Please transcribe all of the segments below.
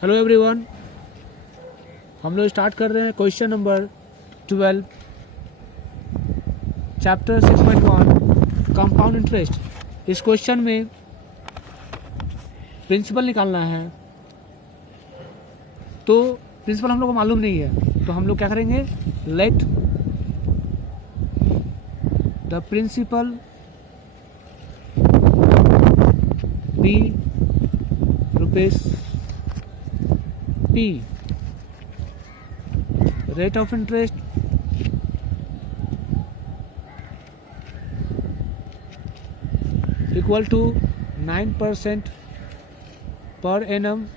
Hello everyone, हम लोग start कर रहे हैं question number 12 chapter 6.1 compound interest. इस क्वेश्चन में प्रिंसिपल निकालना है, तो प्रिंसिपल हम लोग को मालूम नहीं है, तो हम लोग क्या करेंगे, let the principal be rupees P, rate of interest equal to 9% per annum,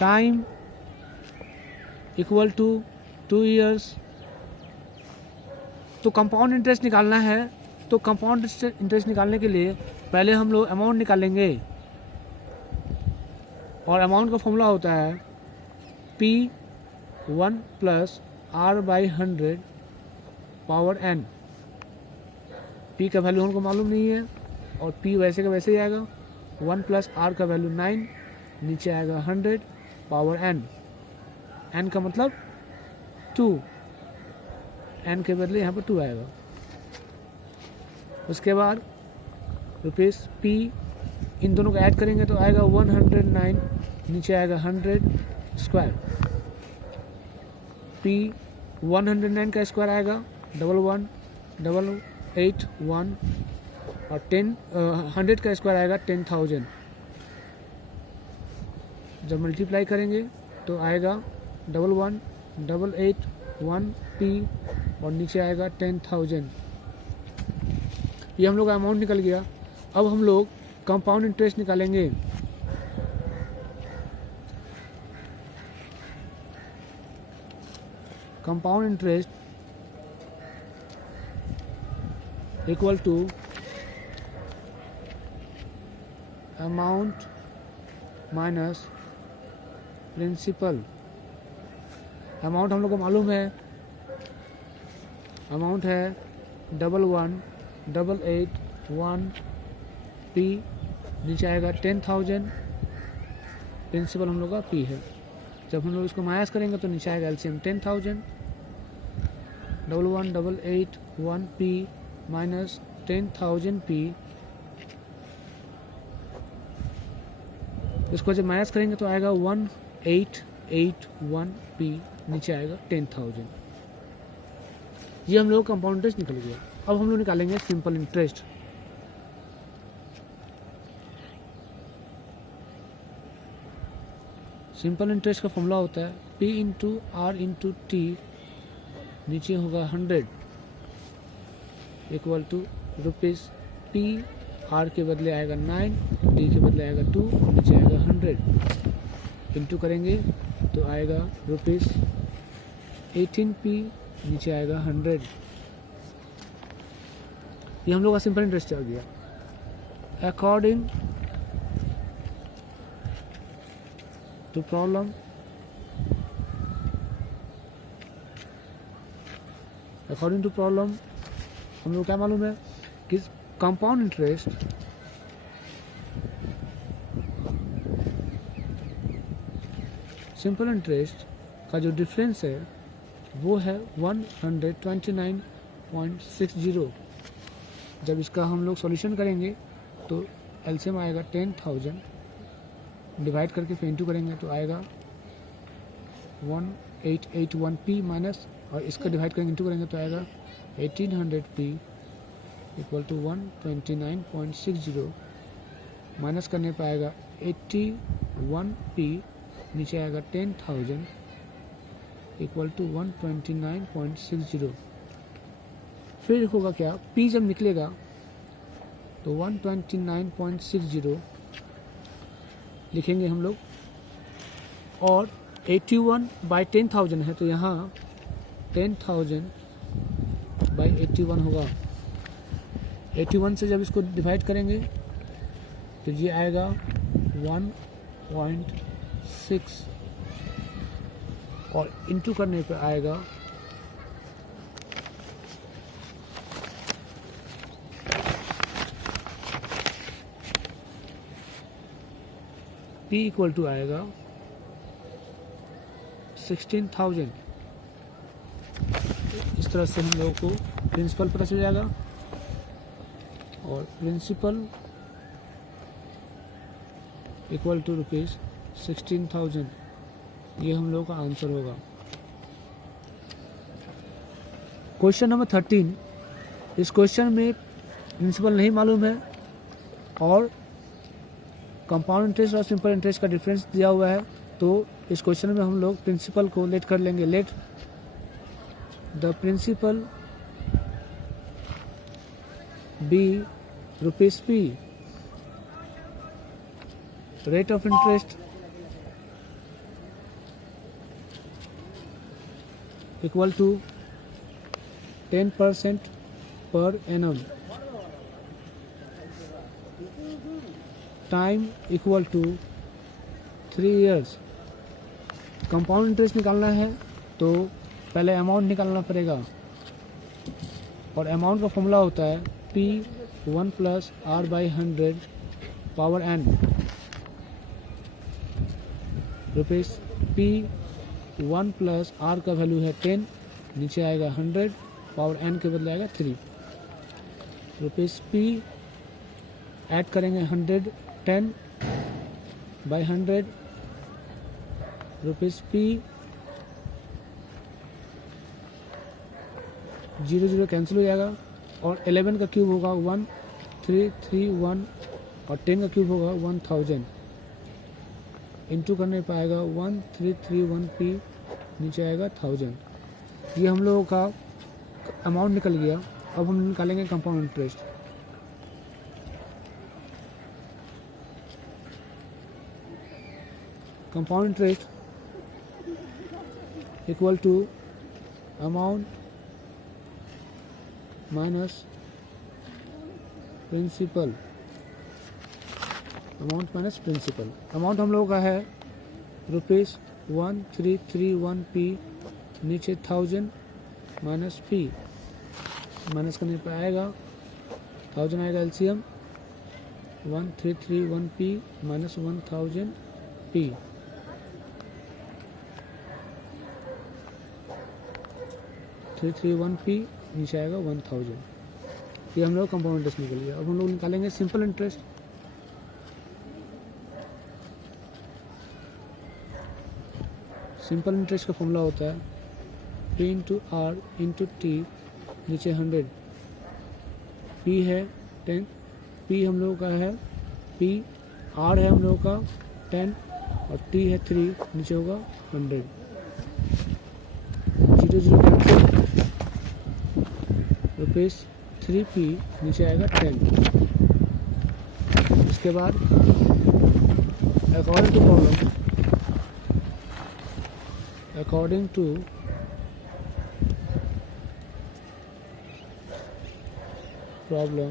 time equal to 2 years। तो कंपाउंड इंटरेस्ट निकालना है, तो कंपाउंड इंटरेस्ट निकालने के लिए पहले हम लोग अमाउंट निकालेंगे, और अमाउंट का फॉर्मूला होता है P1 plus R/100 power n। P का वैल्यू हमको मालूम नहीं है, और P वैसे का वैसे ही आएगा। 1 प्लस R का वैल्यू 9, नीचे आएगा 100 पावर n। n का मतलब 2, n के बदले यहाँ पर 2 आएगा। उसके बाद रुपीस P, इन दोनों को ऐड करेंगे तो आएगा 109, नीचे आएगा 100 स्क्वायर। P 109 का स्क्वायर आएगा 11,881, और 100 का स्क्वायर आएगा 10,000। जब मल्टीप्लाई करेंगे तो आएगा 11,881 P, और नीचे आएगा 10,000। ये हम लोग का अमाउंट निकल गया। अब हम लोग कंपाउंड इंटरेस्ट निकालेंगे। Compound interest equal to amount minus principal. Amount हम लोग को मालूम है, अमाउंट है 11,881 P, नीचे आएगा 10,000। प्रिंसिपल हम लोग का P है। जब हम लोग इसको माइनस करेंगे तो नीचे आएगा एलसीएम 10,000। 11,881 P माइनस 10,000 P, इसको जब माइनस करेंगे तो आएगा 1,881 P, नीचे आएगा 10,000। ये हम लोग कंपाउंड इंटरेस्ट निकल गया। अब हम लोग निकालेंगे सिंपल इंटरेस्ट। सिंपल इंटरेस्ट का फॉर्मूला होता है P into R into T, नीचे होगा 100 equal to rupees P, R के बदले आएगा 9, T के बदले आएगा 2, नीचे आएगा 100। इंटू करेंगे तो आएगा रुपीस 18P, नीचे आएगा 100। ये हम लोग का सिंपल इंटरेस्ट आ गया। According to problem, according to problem हम लोग क्या मालूम है कि कंपाउंड इंटरेस्ट सिंपल इंटरेस्ट का जो डिफरेंस है वो है 129.60। जब इसका हम लोग सॉल्यूशन करेंगे तो एलसीएम आएगा 10,000, डिवाइड करके फिर इंटू करेंगे तो आएगा 1,881 P माइनस, और इसका डिवाइड करेंगे इंटू करेंगे तो आएगा 1,800 P इक्वल टू 129.60, माइनस करने पर आएगा 81 P, नीचे आएगा 10,000 इक्वल टू 129.60। फिर होगा क्या, P जब निकलेगा तो 129.60 लिखेंगे हम लोग, और 81 बाई 10,000 है तो यहाँ 10,000 बाई 81 होगा। 81 से जब इसको डिवाइड करेंगे तो ये आएगा 1.6, और इंटू करने पर आएगा 1 P इक्वल टू आएगा 16,000। इस तरह से हम लोगों को प्रिंसिपल पता चल जाएगा, और प्रिंसिपल इक्वल टू रुपीज़ 16,000, ये हम लोगों का आंसर होगा। क्वेश्चन नंबर 13, इस क्वेश्चन में प्रिंसिपल नहीं मालूम है और कंपाउंड इंटरेस्ट और सिंपल इंटरेस्ट का डिफरेंस दिया हुआ है, तो इस क्वेश्चन में हम लोग प्रिंसिपल को लेट कर लेंगे। Let the principal be rupees P, rate of interest equal to 10% per annum, time equal to 3 years। कंपाउंड इंटरेस्ट निकालना है तो पहले अमाउंट निकालना पड़ेगा, और अमाउंट का फॉर्मूला होता है P1 + R/100 power n, rupees P1 + R का वैल्यू है 10, नीचे आएगा 100, पावर n के बदले आएगा 3, रुपीज़ P ऐड करेंगे 110/100, रुपीज़ P 0 कैंसिल हो जाएगा, और 11 का क्यूब होगा 1331, और 10 का क्यूब होगा 1000, इंटू करने पर आएगा 1331P, नीचे आएगा 1000। ये हम लोगों का अमाउंट निकल गया। अब हम निकालेंगे compound interest. Compound interest equal to amount minus principal, amount minus principal. Amount हम लोगों का है रुपीज़ 1331P, नीचे 1000 माइनस P, माइनस करने पर आएगा 1000 आएगा LCM, 1331P minus 1000P, P नीचे आएगा 1000। ये हम लोग कंपाउंड इंटरेस्ट निकल गया। अब हम लोग निकालेंगे सिंपल इंटरेस्ट। सिंपल इंटरेस्ट का फॉर्मूला होता है P × R × T, नीचे 100, P है 10, P हम लोगों का है P, R है हम लोगों का 10, और T है 3, नीचे होगा 100, 0 कैंसिल, रुपीज़ 3P, नीचे आएगा 10। इसके बाद according to problem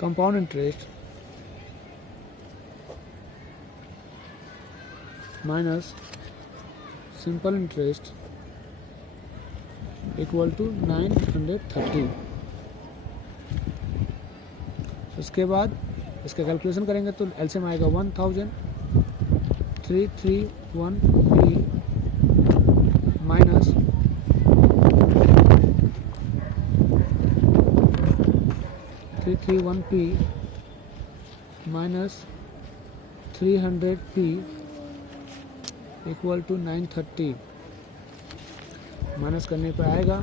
compound interest minus simple interest equal to 930। उसके बाद इसका कैलकुलेशन करेंगे तो एलसीएम आएगा 1000, 331P minus 331P minus 300P equal to 930। Minus करने पर आएगा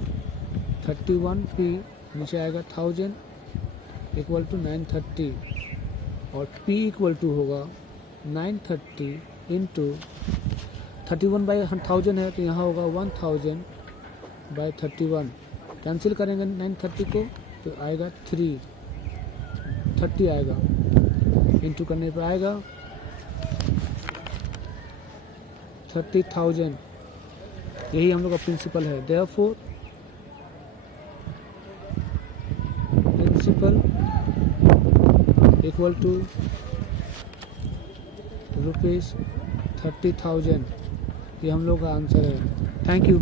31P, नीचे आएगा 1000 इक्वल टू 930, और P इक्वल टू होगा 930 इंटू 31/1000 है, तो यहाँ होगा 1000/31। कैंसिल करेंगे 930 को तो आएगा 330 आएगा, इंटू करने पर आएगा 30,000। यही हम लोग का प्रिंसिपल है। Therefore principal equal to rupees 30,000। ये हम लोग का आंसर है। Thank you.